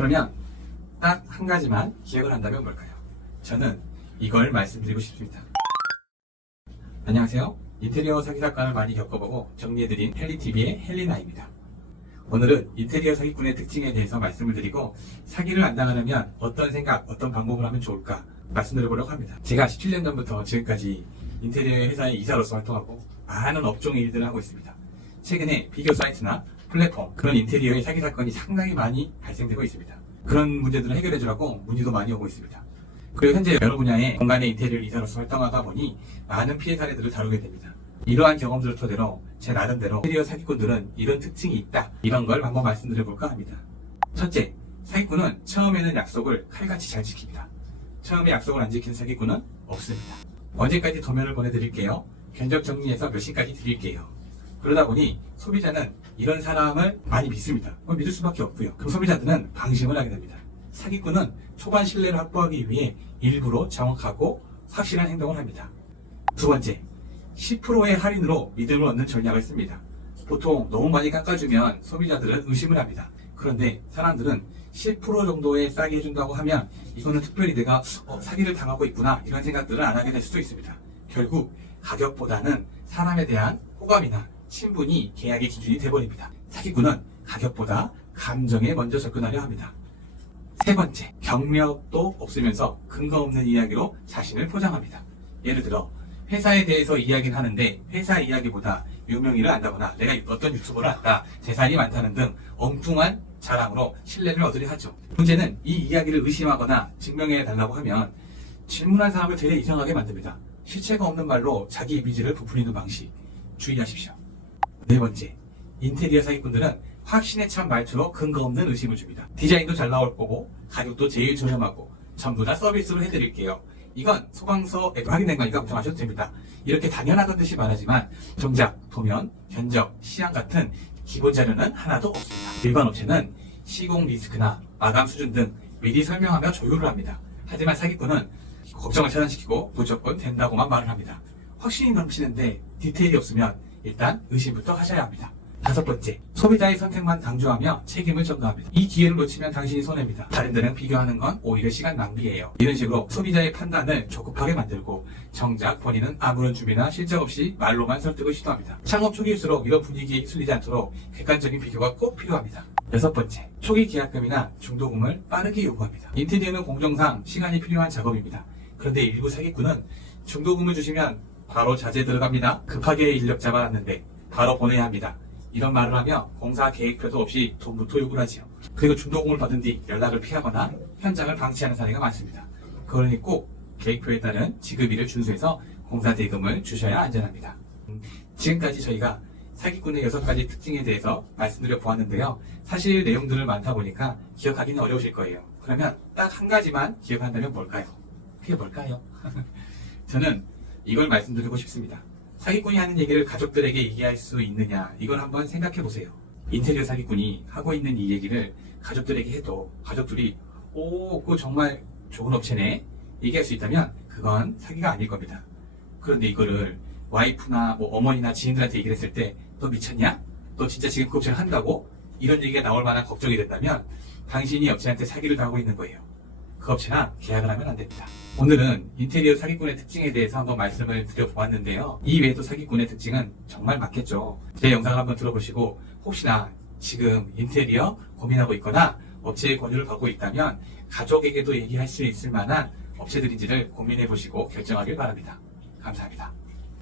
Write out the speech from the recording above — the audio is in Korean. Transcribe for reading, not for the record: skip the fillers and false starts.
그러면 딱 한 가지만 기억을 한다면 뭘까요? 저는 이걸 말씀드리고 싶습니다. 안녕하세요. 인테리어 사기 사건을 많이 겪어보고 정리해드린 헬리TV의 헬리나입니다. 오늘은 인테리어 사기꾼의 특징에 대해서 말씀을 드리고 사기를 안 당하려면 어떤 생각, 어떤 방법을 하면 좋을까 말씀드려보려고 합니다. 제가 17년 전부터 지금까지 인테리어 회사의 이사로서 활동하고 많은 업종의 일들을 하고 있습니다. 최근에 비교 사이트나 플랫폼, 그런 인테리어의 사기 사건이 상당히 많이 발생되고 있습니다. 그런 문제들을 해결해 주라고 문의도 많이 오고 있습니다. 그리고 현재 여러 분야의 공간의 인테리어 이사로서 활동하다 보니 많은 피해 사례들을 다루게 됩니다. 이러한 경험들을 토대로 제 나름대로 인테리어 사기꾼들은 이런 특징이 있다, 이런 걸 한번 말씀드려볼까 합니다. 첫째, 사기꾼은 처음에는 약속을 칼같이 잘 지킵니다. 처음에 약속을 안 지키는 사기꾼은 없습니다. 언제까지 도면을 보내드릴게요, 견적 정리해서 몇 시까지 드릴게요. 그러다 보니 소비자는 이런 사람을 많이 믿습니다. 믿을 수밖에 없고요. 그럼 소비자들은 방심을 하게 됩니다. 사기꾼은 초반 신뢰를 확보하기 위해 일부러 정확하고 확실한 행동을 합니다. 두 번째, 10%의 할인으로 믿음을 얻는 전략을 씁니다. 보통 너무 많이 깎아주면 소비자들은 의심을 합니다. 그런데 사람들은 10% 정도에 싸게 해준다고 하면 이거는 특별히 내가 사기를 당하고 있구나, 이런 생각들을 안 하게 될 수도 있습니다. 결국 가격보다는 사람에 대한 호감이나 친분이 계약의 기준이 돼버립니다. 사기꾼은 가격보다 감정에 먼저 접근하려 합니다. 세 번째, 경력도 없으면서 근거 없는 이야기로 자신을 포장합니다. 예를 들어 회사에 대해서 이야기는 하는데 회사 이야기보다 유명인을 안다거나 내가 어떤 유튜버를 안다, 재산이 많다는 등 엉뚱한 자랑으로 신뢰를 얻으려 하죠. 문제는 이 이야기를 의심하거나 증명해 달라고 하면 질문한 사람을 되레 이상하게 만듭니다. 실체가 없는 말로 자기 이미지를 부풀리는 방식, 주의하십시오. 네 번째, 인테리어 사기꾼들은 확신에 찬 말투로 근거 없는 의심을 줍니다. 디자인도 잘 나올 거고 가격도 제일 저렴하고 전부 다 서비스로 해드릴게요. 이건 소방서에 확인된 거니까 걱정하셔도 됩니다. 이렇게 당연하던 듯이 말하지만 정작 도면, 견적, 시향 같은 기본 자료는 하나도 없습니다. 일반 업체는 시공 리스크나 마감 수준 등 미리 설명하며 조율을 합니다. 하지만 사기꾼은 걱정을 차단시키고 무조건 된다고만 말을 합니다. 확신이 넘치는데 디테일이 없으면 일단 의심부터 하셔야 합니다. 다섯 번째, 소비자의 선택만 강조하며 책임을 전가합니다. 이 기회를 놓치면 당신이 손해입니다. 다른 데랑 비교하는 건 오히려 시간 낭비예요. 이런 식으로 소비자의 판단을 조급하게 만들고 정작 본인은 아무런 준비나 실적 없이 말로만 설득을 시도합니다. 창업 초기일수록 이런 분위기에 휩쓸리지 않도록 객관적인 비교가 꼭 필요합니다. 여섯 번째, 초기 계약금이나 중도금을 빠르게 요구합니다. 인테리어는 공정상 시간이 필요한 작업입니다. 그런데 일부 사기꾼은 중도금을 주시면 바로 자재 들어갑니다. 급하게 인력 잡아놨는데 바로 보내야 합니다. 이런 말을 하며 공사 계획표도 없이 돈부터 요구를 하지요. 그리고 중도금을 받은 뒤 연락을 피하거나 현장을 방치하는 사례가 많습니다. 그러니 꼭 계획표에 따른 지급일을 준수해서 공사 대금을 주셔야 안전합니다. 지금까지 저희가 사기꾼의 6가지 특징에 대해서 말씀드려 보았는데요. 사실 내용들을 많다 보니까 기억하기는 어려우실 거예요. 그러면 딱 한 가지만 기억한다면 뭘까요? 그게 뭘까요? 저는 이걸 말씀드리고 싶습니다. 사기꾼이 하는 얘기를 가족들에게 얘기할 수 있느냐, 이걸 한번 생각해 보세요. 인테리어 사기꾼이 하고 있는 이 얘기를 가족들에게 해도 가족들이 그거 정말 좋은 업체네 얘기할 수 있다면 그건 사기가 아닐 겁니다. 그런데 이거를 와이프나 어머니나 지인들한테 얘기를 했을 때 너 미쳤냐? 너 진짜 지금 그 업체를 한다고? 이런 얘기가 나올 만한 걱정이 된다면 당신이 업체한테 사기를 당하고 있는 거예요. 그 업체랑 계약을 하면 안 됩니다. 오늘은 인테리어 사기꾼의 특징에 대해서 한번 말씀을 드려보았는데요. 이 외에도 사기꾼의 특징은 정말 많겠죠. 제 영상을 한번 들어보시고 혹시나 지금 인테리어 고민하고 있거나 업체의 권유를 받고 있다면 가족에게도 얘기할 수 있을 만한 업체들인지를 고민해 보시고 결정하길 바랍니다. 감사합니다.